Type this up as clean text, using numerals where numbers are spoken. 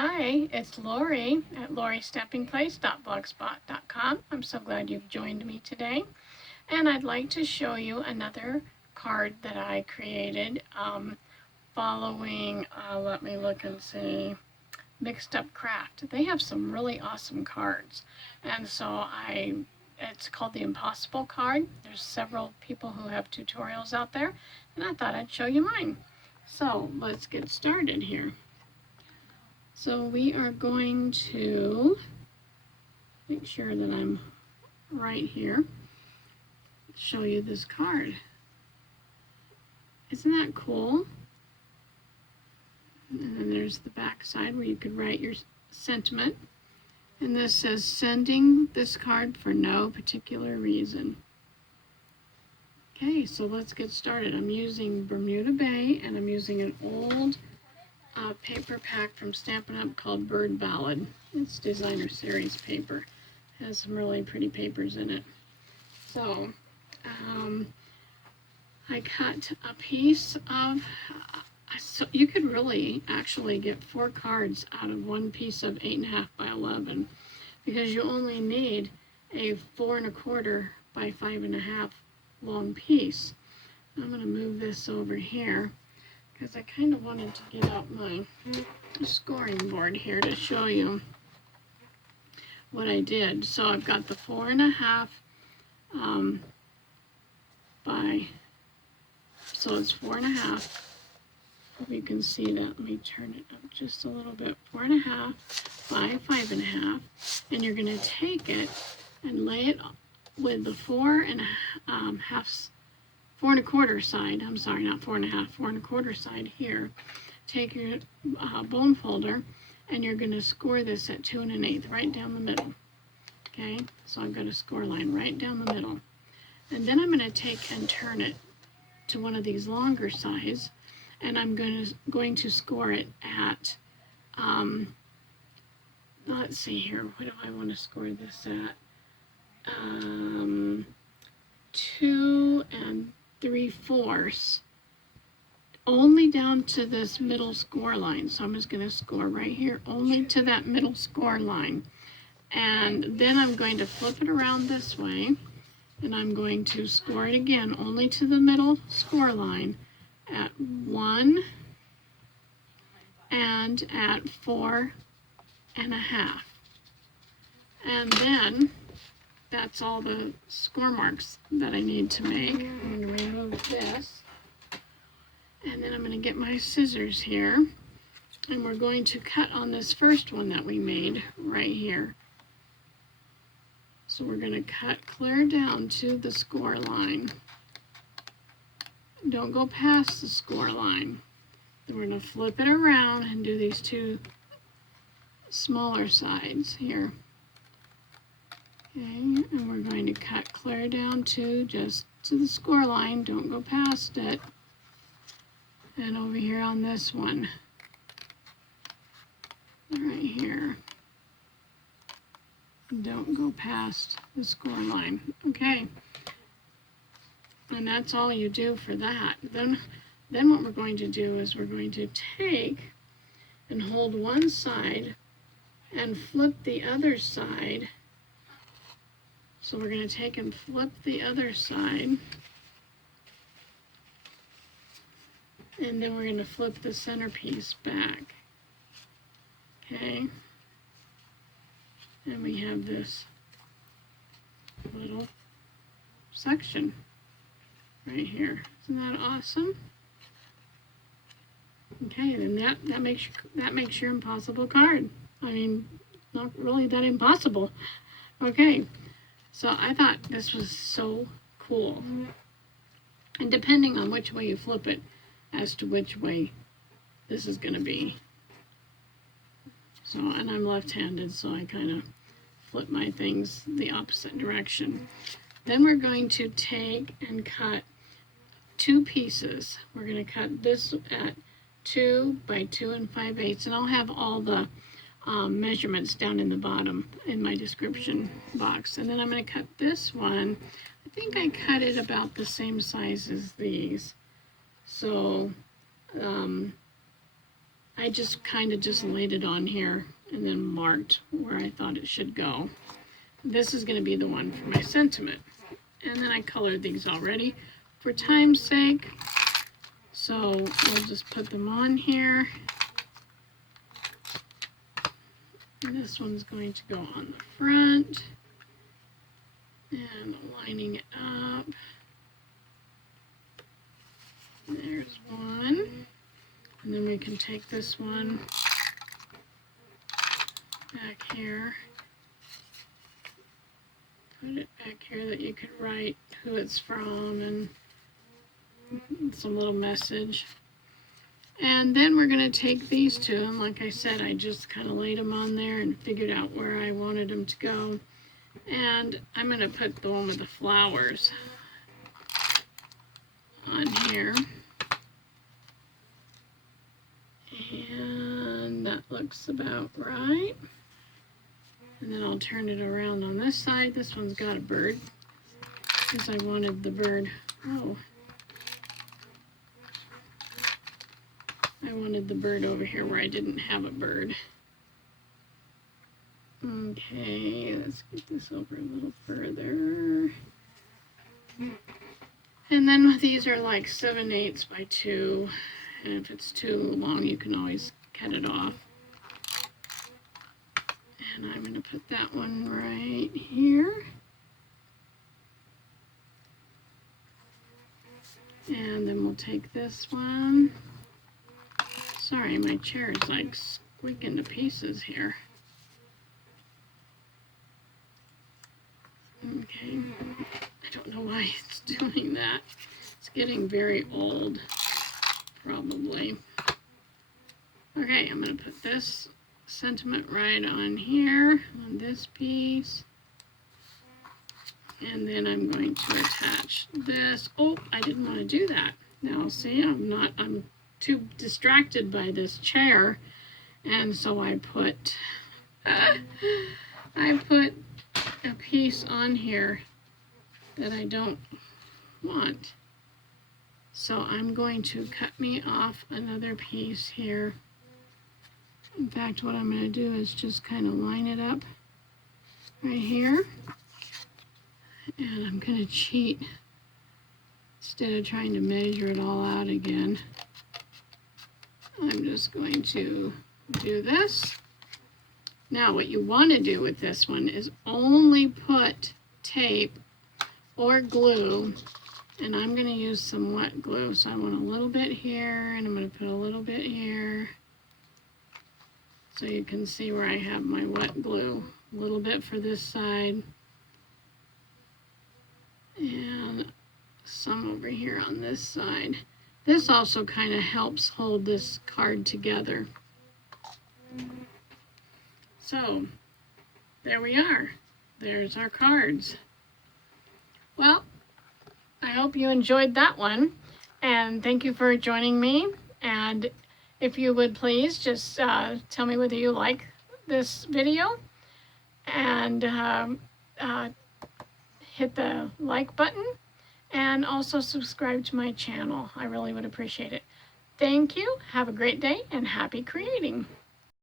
Hi, it's Lori at loristeppingplace.blogspot.com. I'm so glad you've joined me today. And I'd like to show you another card that I created following, let me look and see, Mixed Up Craft. They have some really awesome cards. And so it's called the Impossible card. There's several people who have tutorials out there, and I thought I'd show you mine. So let's get started here. So we are going to make sure that I'm right here. Show you this card. Isn't that cool? And then there's the back side where you could write your sentiment. And this says, sending this card for no particular reason. Okay, so let's get started. I'm using Bermuda Bay, and I'm using an old paper pack from Stampin' Up! Called Bird Ballad. It's designer series paper. It has some really pretty papers in it. So I cut a piece of, so you could really actually get 4 cards out of one piece of 8.5 by 11, because you only need a 4 1/4 by 5.5 long piece. I'm going to move this over here because I kind of wanted to get out my scoring board here to show you what I did. So I've got the 4 1/2 by, so it's 4 1/2. If you can see that, let me turn it up just a little bit. 4 1/2 by 5.5, and you're going to take it and lay it with the 4 1/4 side. I'm sorry, not 4 1/2, 4 1/4 side here. Take your bone folder, and you're going to score this at 2 1/8, right down the middle. Okay, so I've got a score line right down the middle. And then I'm going to take and turn it to one of these longer sides, and I'm going to score it at, let's see here, what do I want to score this at? 2 3/4, only down to this middle score line. So I'm just going to score right here, only to that middle score line. And then I'm going to flip it around this way, and I'm going to score it again, only to the middle score line at 1 and at 4 1/2. And then that's all the score marks that I need to make. I'm going to remove this. And then I'm going to get my scissors here. And we're going to cut on this first one that we made right here. So we're going to cut clear down to the score line. Don't go past the score line. Then we're going to flip it around and do these 2 smaller sides here. Okay, and we're going to cut clear down to just to the score line. Don't go past it. And over here on this one, right here, don't go past the score line. Okay, and that's all you do for that. Then what we're going to do is we're going to take and hold one side and flip the other side. So we're going to take and flip the other side, and then we're going to flip the centerpiece back. Okay, and we have this little section right here. Isn't that awesome? Okay, and that makes your impossible card. I mean, not really that impossible. Okay. So I thought this was so cool. And depending on which way you flip it, as to which way this is going to be. So, and I'm left-handed, so I kind of flip my things the opposite direction. Then we're going to take and cut 2 pieces. We're going to cut this at 2 by 2 5/8, and I'll have all the measurements down in the bottom in my description box. And then I'm going to cut this one. I think I cut it about the same size as these. So I just kind of just laid it on here and then marked where I thought it should go. This is going to be the one for my sentiment. And then I colored these already for time's sake. So we'll just put them on here. And this one's going to go on the front. And lining it up. There's one. And then we can take this one back here. Put it back here that you could write who it's from and some little message. And then we're going to take these two, and like I said, I just kind of laid them on there and figured out where I wanted them to go. And I'm going to put the one with the flowers on here. And that looks about right. And then I'll turn it around on this side. This one's got a bird because I wanted the bird. Oh. I wanted the bird over here where I didn't have a bird. Okay, let's get this over a little further. And then these are like 7/8 by 2. And if it's too long, you can always cut it off. And I'm going to put that one right here. And then we'll take this one. Sorry, my chair is like squeaking to pieces here. Okay, I don't know why it's doing that. It's getting very old, probably. Okay, I'm going to put this sentiment right on here, on this piece. And then I'm going to attach this. Oh, I didn't want to do that. Now, see, I'm too distracted by this chair. And so I put a piece on here that I don't want. So I'm going to cut me off another piece here. In fact, what I'm going to do is just kind of line it up right here. And I'm going to cheat instead of trying to measure it all out again. I'm just going to do this. Now what you want to do with this one is only put tape or glue, and I'm going to use some wet glue. So I want a little bit here, and I'm going to put a little bit here. So you can see where I have my wet glue. A little bit for this side. And some over here on this side. This also kind of helps hold this card together. So, there we are. There's our cards. Well, I hope you enjoyed that one. And thank you for joining me. And if you would please just tell me whether you like this video. And hit the like button. And also subscribe to my channel. I really would appreciate it. Thank you. Have a great day and happy creating.